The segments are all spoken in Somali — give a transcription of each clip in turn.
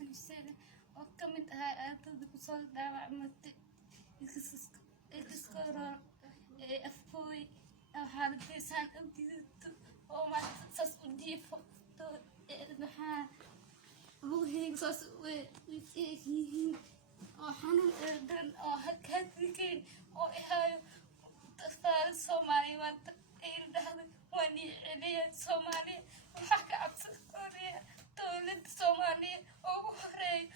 xasan xuseen oo ka mid ahaa ardayda kusoo dhaawacmatay iskoroon afkooy xaaladiisaan awgeed oo maanta saas u jiifo maxaa lugahayga saas u yihiin oo xanuun daran oo hadikayn oo ihaayo daftaada soomaaliya maanta ay dhahday waan ii celiya soomaaliya waxaa ka cabsan koonaya dowladda soomaaliya oo ugu horeeya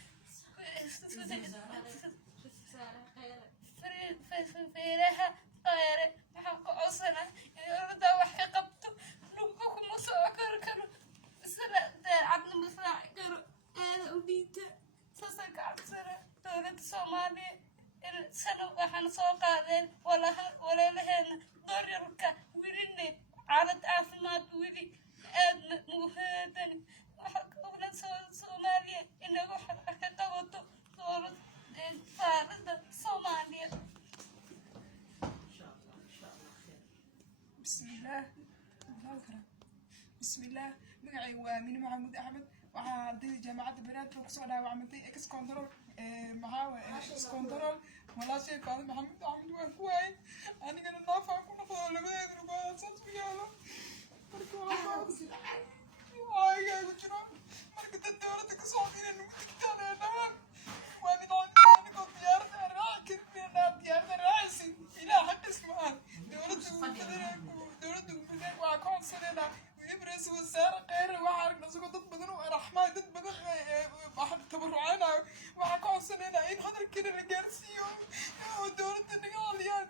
feeraha khayre waxaa ka codsanaa in dowladda wax ka qabto lugba kuma soo kori karo isla daacadna ma raaci karo aada u dhiita saasaan ka cabsanaa dowladda soomaaliya sana waxaan soo qaadeen walaalaheena dooryarka welina xaalad caafimaad weli aadna ugu heedani waxaa ka oglan soomaaliya inaga wax ka qabato saarada soomaaliya. bismillaah magacayga waa Aamine Maxamuud Axmed waxaa ardayda jaamacadda Banaadir kusoo dhaawacmatay ex control ex control walaashay Faadimo Maxamuud Axmed waan ku waayay anigana naafaan ku noqdo labadeeda rugood saas ku yaalo marka waa ku jiro marka dad dowladda ka socda inay nagu digtaan ee dhawaan waa mid anigoo diyaaradda raaci karin diyaaradda raacaysin ilaah xaqiis maahan dowladda waa ka codsanayna weliba ra-iisul wasaare khayre waxaa aragna isagoo dad badan u raxmaa dad badan tabarucaynayo waxaa ka codsanayna in hadalkeena la gaarsiiyo oo dowladda naga hadliyaan